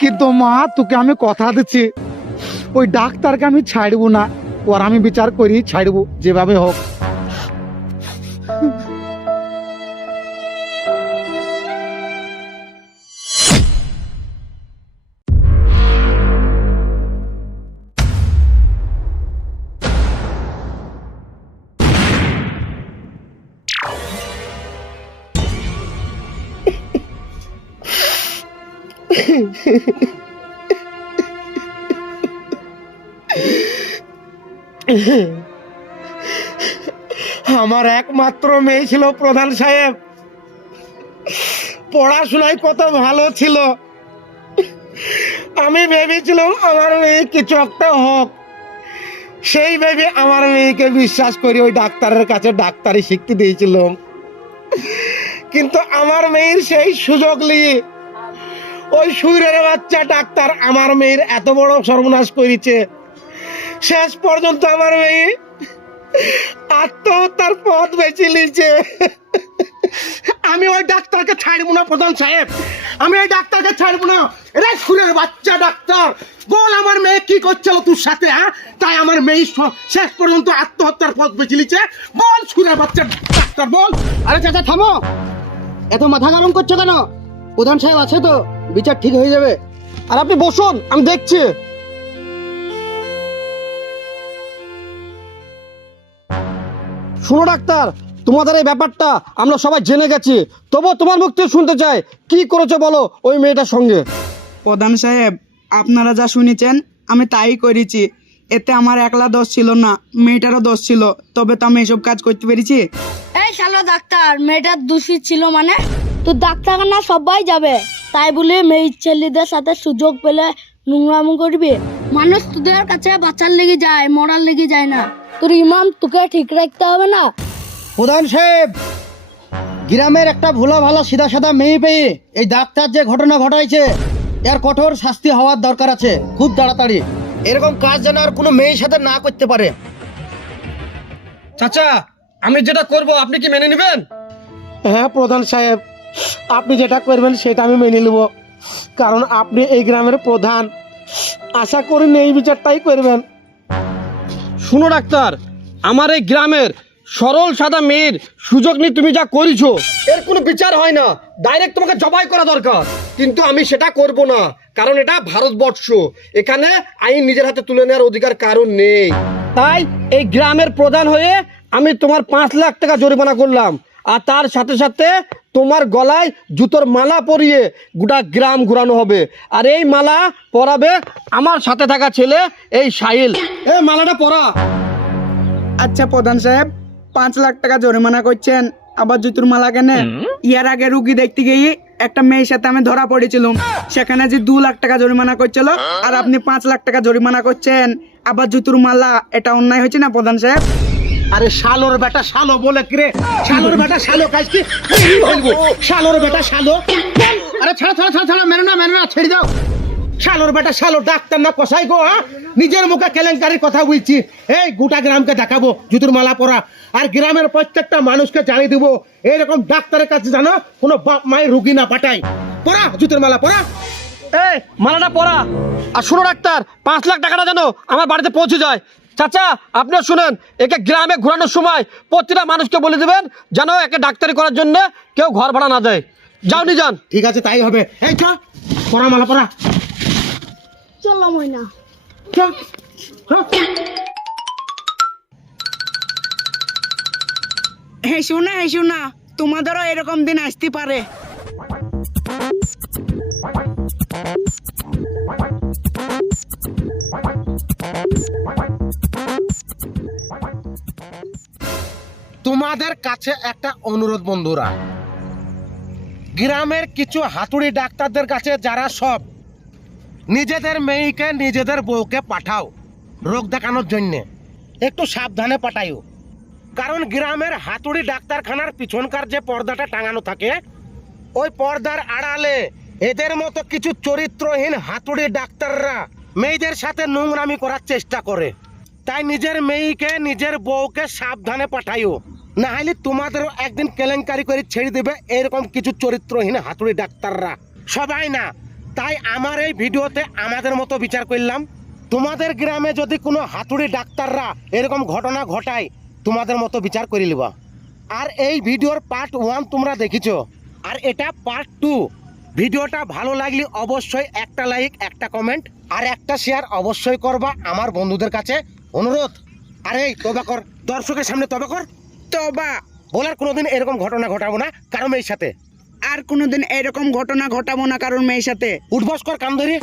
কিন্তু মা, তোকে আমি কথা দিচ্ছি। ওই ডাক্তারকে আমি ছাড়বো না। ওর আমি বিচার করি, ছাড়বো, যেভাবে হোক। আমার একমাত্র মেয়ে ছিল প্রধান সাহেব। পড়াশোনায় কত ভালো ছিল। আমি ভেবেছিলাম আমার মেয়ে কিছু একটা হোক। সেই ভেবে আমার মেয়েকে বিশ্বাস করি ওই ডাক্তারের কাছে ডাক্তারি শিখতে দিয়েছিলাম। কিন্তু আমার মেয়ের সেই সুযোগ নিয়ে ওই সুরের বাচ্চা ডাক্তার আমার মেয়ের এত বড় সর্বনাশ করেছে। শেষ পর্যন্ত আমার মেয়ে আত্মহত্যার পথ বেছে নিয়েছে। আমি ওই ডাক্তারকে ছাড়বো না, প্রধান সাহেব। আমি ওই ডাক্তারকে ছাড়বো না। রে সুরের বাচ্চা ডাক্তার, বল আমার মেয়ে কি করছিল তোর সাথে হ্যাঁ? তাই আমার মেয়ে শেষ পর্যন্ত আত্মহত্যার পথ বেছে নিয়েছে। বল সুরের বাচ্চা ডাক্তার, বল। আরে চাচা, থামো। এত মাথা গরম করছ কেন? প্রধান সাহেব আছে তো? বিচার ঠিক হয়ে যাবে। আর আপনি বসুন আমি দেখছি। শুনো ডাক্তার তোমাদের এই ব্যাপারটা আমরা সবাই জেনে গেছি। তবুও তোমার মুখ থেকে শুনতে চাই কি করেছ বলো ওই মেয়েটার সঙ্গে? প্রধান সাহেব আপনারা যা শুনেছেন আমি তাই করেছি। এতে আমার একলা দোষ ছিল না মেয়েটারও দোষ ছিল। তবে তো আমি এসব কাজ করতে পেরেছি। এই শালো ডাক্তার মেয়েটার দোষী ছিল মানে? তো ডাক্তারখানা সবাই যাবে। তাই বলে মেয়ে ছেলেদের সাথে সুযোগ পেলে নোংরামো করবি মানুষ তোদের কাছে বাঁচার লেগে যায় মরার লেগে যায় না। তোর ইমাম তোকে ঠিক রাখতে হবে না? প্রধান সাহেব গ্রামের একটা ভোলা ভালো সিধা সাদা মেয়ে পেয়ে এই ডাক্তার যে ঘটনা ঘটাইছে এর কঠোর শাস্তি হওয়ার দরকার আছে খুব তাড়াতাড়ি। এরকম কাজ যেন আর কোনো মেয়ের সাথে না করতে পারে। চাচা আমি যেটা করব আপনি কি মেনে নেবেন? হ্যাঁ প্রধান সাহেব। আপনি যেটা করবেন সেটা আমি মেনে নেব। কারণ আপনি এই গ্রামের প্রধান। আশা করি এই বিচারটাই করবেন। শুনো ডাক্তার, আমার এই গ্রামের সরল সাদা মেয়ের সুযোগ নিয়ে তুমি যা করেছ, এর কোনো বিচার হয় না। ডাইরেক্ট তোমাকে জবাই করা দরকার। কিন্তু আমি সেটা করব না, কারণ এটা ভারতবর্ষ। এখানে আইন নিজের হাতে তুলে নেওয়ার অধিকার কারণ নেই। তাই এই গ্রামের প্রধান হয়ে আমি তোমার পাঁচ লাখ টাকা জরিমানা করলাম। আর তার সাথে সাথে তোমার গলায় জুতোর মালা পরিয়ে গোটা গ্রাম ঘুরানো হবে। আর এই মালা পরাবে আমার সাথে থাকা ছেলে এই সাহিল এই মালাটা পরা। আচ্ছা প্রধান সাহেব পাঁচ লাখ টাকা জরিমানা করছেন আবার জুতুর মালা কেনে ইয়ার আগে রুগী দেখতে গিয়ে একটা মেয়ের সাথে আমি ধরা পড়েছিলাম। সেখানে যে দু লাখ টাকা জরিমানা করছিল আর আপনি পাঁচ লাখ টাকা জরিমানা করছেন আবার জুতুর মালা এটা অন্যায় হয়েছে না প্রধান সাহেব? আরে শালোর বেটা শালো বলে কিরে? শালোর বেটা শালো কাজ কি? শালোর বেটা শালো। আরে ছাড়া ছাড়া ছাড়া ছাড়া মেনে না মেনে না, ছেড়ে দাও। শালোর বেটা শালো, ডাক্তার না কষাই গো হ্যাঁ? নিজের মুখে কেলেঙ্কারির কথা বলছি। এই গোটা গ্রামকে দেখাবো, জুতুর মালা পরা। আর গ্রামের প্রত্যেকটা মানুষকে জানিয়ে দেবো, এইরকম ডাক্তারের কাছে জানো কোনো বাপ মায়ের রুগী না পাঠাই পরা জুতুর মালা পরা এই, মালাটা পরা আর শোনো ডাক্তার, পাঁচ লাখ টাকাটা যেন আমার বাড়িতে পৌঁছে যায়। চাচা আপনিও শুনেন একে গ্রামে ঘোরানোর সময় প্রতিটা মানুষকে বলে দেবেন যেন একে ডাক্তারি করার জন্য কেউ ঘর ভাড়া না দেয়। যাও নি যান। ঠিক আছে তাই হবে। এই চ। পরা মালা পরা চলো ময়না চ, চ। হ্যাঁ শোনা হ্যাঁ শোনা তোমাদেরও এরকম দিন আসতে পারে। কাছে একটা অনুরোধ বন্ধুরা। গ্রামের কিছু হাতুড়ি ডাক্তারদের কাছে যারা সব, নিজেদের মেয়েকে, নিজেদের বউকে পাঠাও রোগ দেখানোর জন্যে। একটু সাবধানে পাঠাইও। কারণ গ্রামের হাতুড়ি ডাক্তারখানার পিছনকার যে পর্দাটা টাঙানো থাকে, ওই পর্দার আড়ালে এদের মতো কিছু চরিত্রহীন হাতুড়ি ডাক্তাররা মেয়েদের সাথে নোংরামি করার চেষ্টা করে। তাই নিজের মেয়েকে, নিজের বউকে সাবধানে পাঠাইও। না হলে তোমাদেরও একদিন কেলেঙ্কারি করে ছেড়ে দেবে, এরকম কিছু চরিত্রহীন হাতুড়ি ডাক্তাররা। সবাই না, তাই আমার এই ভিডিওতে আমাদের মতো বিচার করলাম। তোমাদের গ্রামে যদি কোনো হাতুড়ি ডাক্তাররা এরকম ঘটনা ঘটায়, তোমাদের মতো বিচার করে লিবা আর এই ভিডিওর পার্ট ওয়ান তোমরা দেখিছো। আর এটা পার্ট টু। ভিডিওটা ভালো লাগলে অবশ্যই একটা লাইক, একটা কমেন্ট, আর একটা শেয়ার অবশ্যই করবা আমার বন্ধুদের কাছে। অনুরোধ। আরে তবা কর দর্শকের সামনে তবা কর তবা। বলার কোনোদিন এরকম ঘটনা ঘটাবো না কারণ মেয়ের সাথে। আর কোনোদিন এরকম ঘটনা ঘটাবো না কারণ মেয়ের সাথে। উঠবস কর কান ধরে।